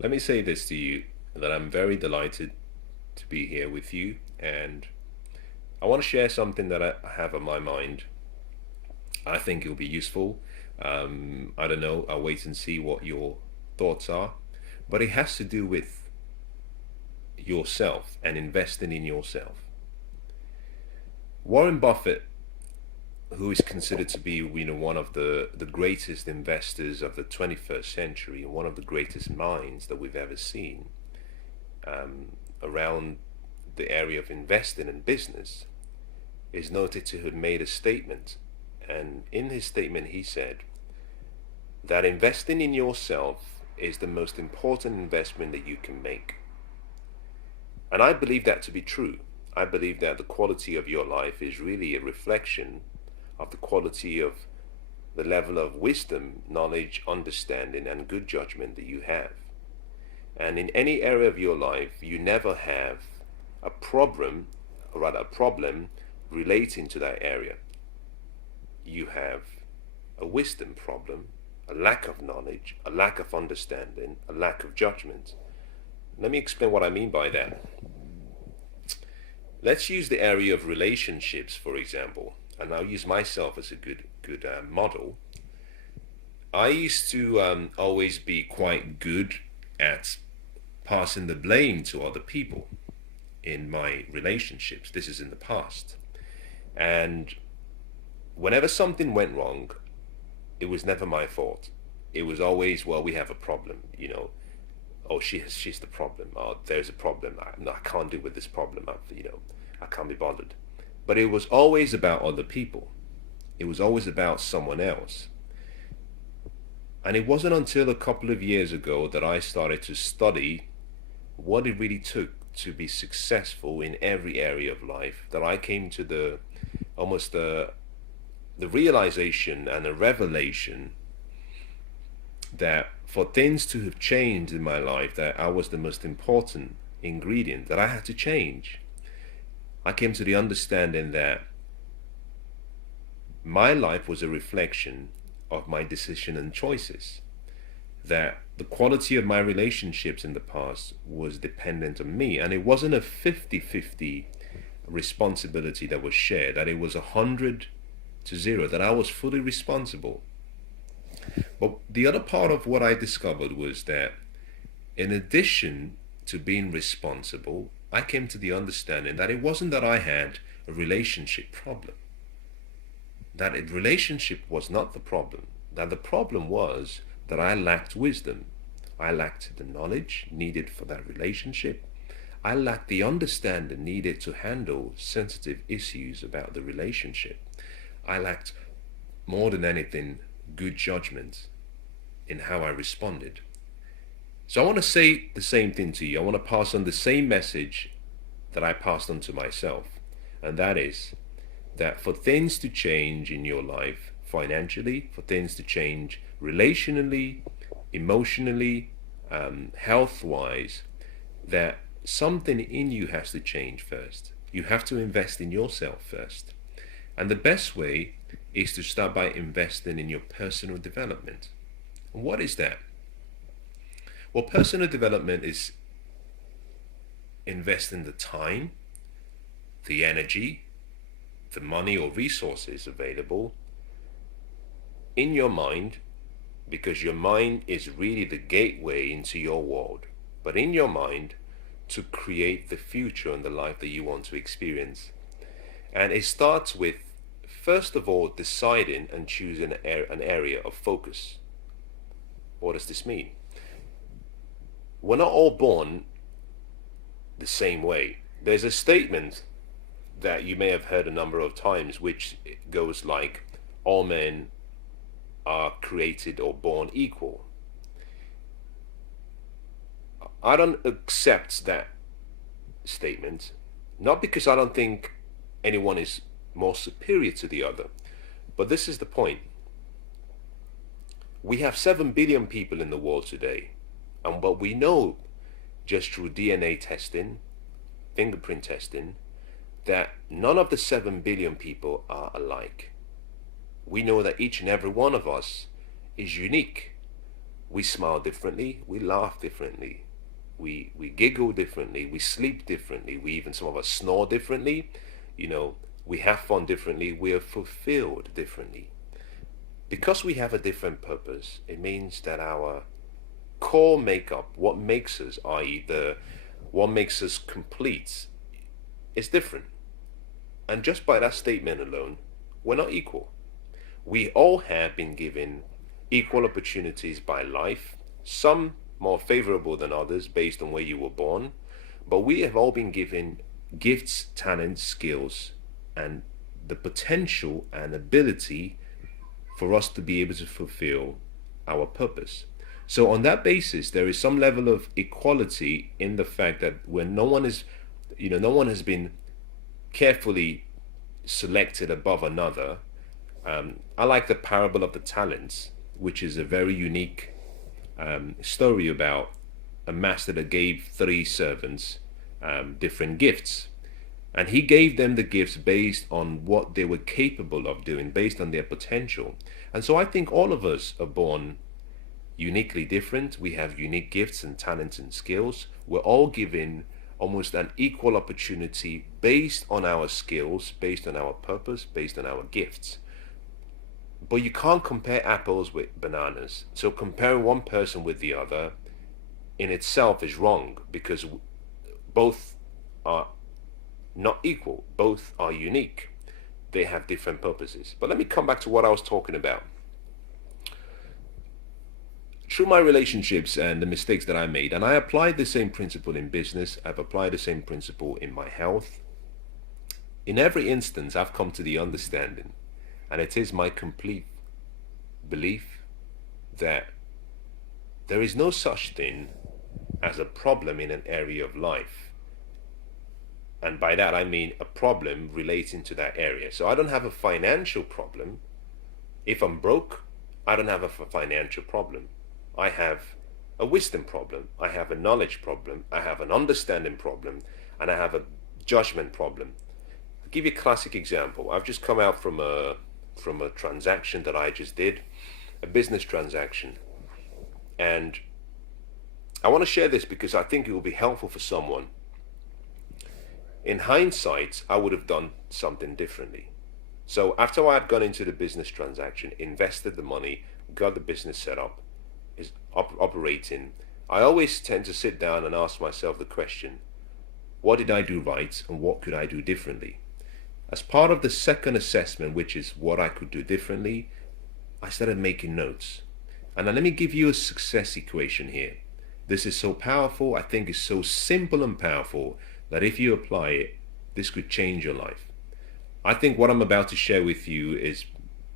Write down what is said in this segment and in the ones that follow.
Let me say this to you that I'm very delighted to be here with you, and I want to share something that I have on my mind. I think it'll be useful. I don't know, I'll wait and see what your thoughts are, but it has to do with yourself and investing in yourself. Warren Buffett, who is considered to be one of the greatest investors of the 21st century and one of the greatest minds that we've ever seen around the area of investing in business, is noted to have made a statement. And in his statement, he said that investing in yourself is the most important investment that you can make. And I believe that to be true. I believe that the quality of your life is really a reflection of the quality of the level of wisdom, knowledge, understanding, and good judgment that you have. And in any area of your life, you never have a problem, or rather a problem relating to that area. You have a wisdom problem, a lack of knowledge, a lack of understanding, a lack of judgment. Let me explain what I mean by that. Let's use the area of relationships, for example, and I'll use myself as a good model. I used to always be quite good at passing the blame to other people in my relationships. This is in the past. And whenever something went wrong, it was never my fault. It was always, well, we have a problem. Oh, she's the problem. Oh, there's a problem. I can't deal with this problem. I can't be bothered. But it was always about other people. It was always about someone else. And it wasn't until a couple of years ago that I started to study what it really took to be successful in every area of life that I came to the realization and the revelation that for things to have changed in my life, that I was the most important ingredient that I had to change. I came to the understanding that my life was a reflection of my decision and choices, that the quality of my relationships in the past was dependent on me, and it wasn't a 50-50 responsibility that was shared, that it was 100-0, that I was fully responsible. But the other part of what I discovered was that in addition to being responsible, I came to the understanding that it wasn't that I had a relationship problem, that a relationship was not the problem, that the problem was that I lacked wisdom. I lacked the knowledge needed for that relationship. I lacked the understanding needed to handle sensitive issues about the relationship. I lacked, more than anything, good judgment in how I responded. So I want to say the same thing to you. I want to pass on the same message that I passed on to myself. And that is that for things to change in your life financially, for things to change relationally, emotionally, health-wise, that something in you has to change first. You have to invest in yourself first. And the best way is to start by investing in your personal development. What is that? Well, personal development is investing the time, the energy, the money or resources available in your mind, because your mind is really the gateway into your world. But in your mind, to create the future and the life that you want to experience. And it starts with, first of all, deciding and choosing an area of focus. What does this mean? We're not all born the same way. There's a statement that you may have heard a number of times, which goes like, all men are created or born equal. I don't accept that statement, not because I don't think anyone is more superior to the other, but this is the point. We have 7 billion people in the world today, and what we know just through DNA testing, fingerprint testing, that none of the 7 billion people are alike. We know that each and every one of us is unique. We smile differently, we laugh differently, we giggle differently, we sleep differently, we even, some of us, snore differently, you know, we have fun differently, we are fulfilled differently. Because we have a different purpose, it means that our core makeup, what makes us, i.e., what makes us complete, is different. And just by that statement alone, we're not equal. We all have been given equal opportunities by life, some more favorable than others based on where you were born, but we have all been given gifts, talents, skills, and the potential and ability for us to be able to fulfill our purpose. So on that basis, there is some level of equality in the fact that when no one is, no one has been carefully selected above another. I like the parable of the talents, which is a very unique story about a master that gave three servants different gifts. And he gave them the gifts based on what they were capable of doing, based on their potential. And so I think all of us are born uniquely different. We have unique gifts and talents and skills. We're all given almost an equal opportunity based on our skills, based on our purpose, based on our gifts. But you can't compare apples with bananas. So comparing one person with the other in itself is wrong, because both are not equal. Both are unique. They have different purposes. But let me come back to what I was talking about. Through my relationships and the mistakes that I made, and I applied the same principle in business, I've applied the same principle in my health. In every instance, I've come to the understanding, and it is my complete belief, that there is no such thing as a problem in an area of life. And by that I mean a problem relating to that area. So I don't have a financial problem. If I'm broke, I don't have a financial problem. I have a wisdom problem. I have a knowledge problem. I have an understanding problem. And I have a judgment problem. I'll give you a classic example. I've just come out from a transaction that I just did, a business transaction. And I want to share this because I think it will be helpful for someone. In hindsight, I would have done something differently. So after I had gone into the business transaction, invested the money, got the business set up, is operating, I always tend to sit down and ask myself the question, what did I do right and what could I do differently? As part of the second assessment, which is what I could do differently, I started making notes. And now let me give you a success equation here. This is so powerful. I think it's so simple and powerful that if you apply it, this could change your life. I think what I'm about to share with you is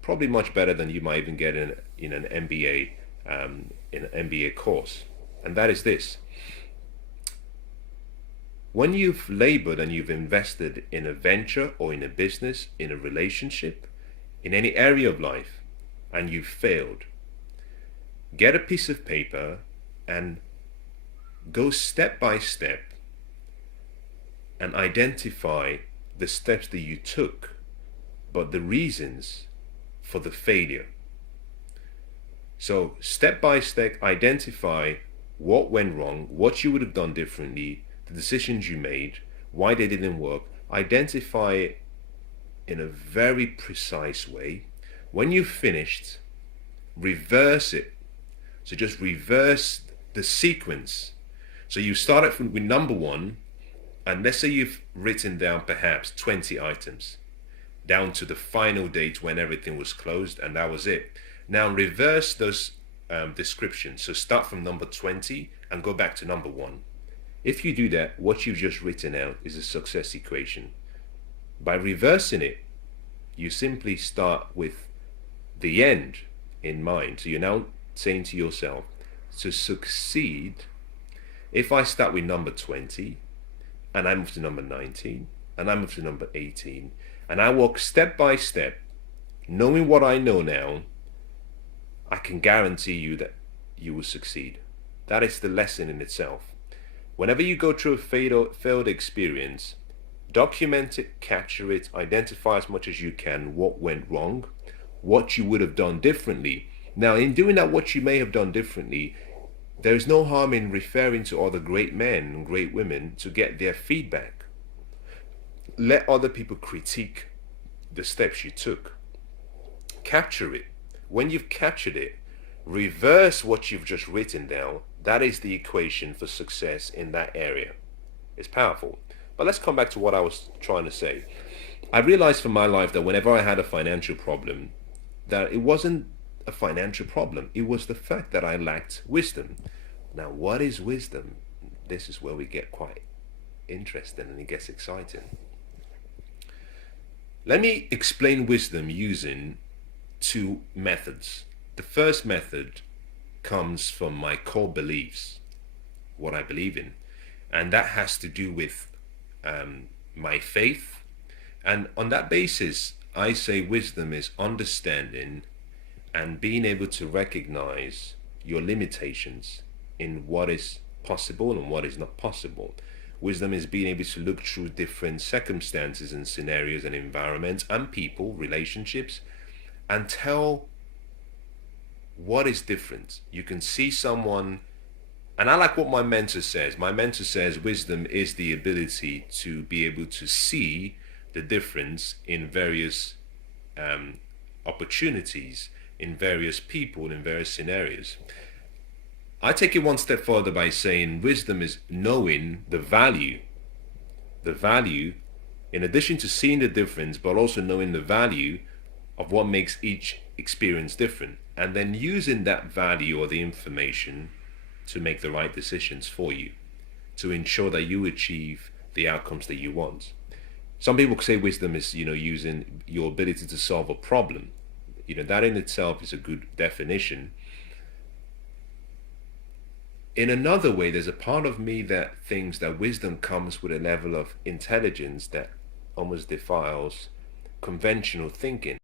probably much better than you might even get in an MBA course. And that is this. When you've labored and you've invested in a venture or in a business, in a relationship, in any area of life, and you've failed, get a piece of paper and go step by step and identify the steps that you took, but the reasons for the failure. So step by step, identify what went wrong, what you would have done differently, the decisions you made, why they didn't work. Identify it in a very precise way. When you've finished, reverse it. So just reverse the sequence. So you started with number one, and let's say you've written down perhaps 20 items, down to the final date when everything was closed, and that was it. Now reverse those descriptions. So start from number 20 and go back to number one. If you do that, what you've just written out is a success equation. By reversing it, you simply start with the end in mind. So you're now saying to yourself, to succeed, if I start with number 20, and I move to number 19, and I move to number 18, and I walk step by step, knowing what I know now, I can guarantee you that you will succeed. That is the lesson in itself. Whenever you go through a failed experience, document it, capture it, identify as much as you can what went wrong, what you would have done differently, Now, in doing that, what you may have done differently, there is no harm in referring to other great men and great women to get their feedback. Let other people critique the steps you took. Capture it. When you've captured it, reverse what you've just written down. That is the equation for success in that area. It's powerful. But let's come back to what I was trying to say. I realized for my life that whenever I had a financial problem, that it wasn't a financial problem. It was the fact that I lacked wisdom. Now, what is wisdom? This is where we get quite interesting and it gets exciting. Let me explain wisdom using two methods. The first method comes from my core beliefs, what I believe in, and that has to do with my faith. And on that basis, I say wisdom is understanding and being able to recognize your limitations in what is possible and what is not possible. Wisdom is being able to look through different circumstances and scenarios and environments and people, relationships, and tell what is different. You can see someone, and I like what my mentor says. My mentor says wisdom is the ability to be able to see the difference in various opportunities, in various people, in various scenarios. I take it one step further by saying wisdom is knowing the value, in addition to seeing the difference, but also knowing the value of what makes each experience different, and then using that value or the information to make the right decisions for you, to ensure that you achieve the outcomes that you want. Some people say wisdom is, using your ability to solve a problem. That in itself is a good definition. In another way, there's a part of me that thinks that wisdom comes with a level of intelligence that almost defiles conventional thinking.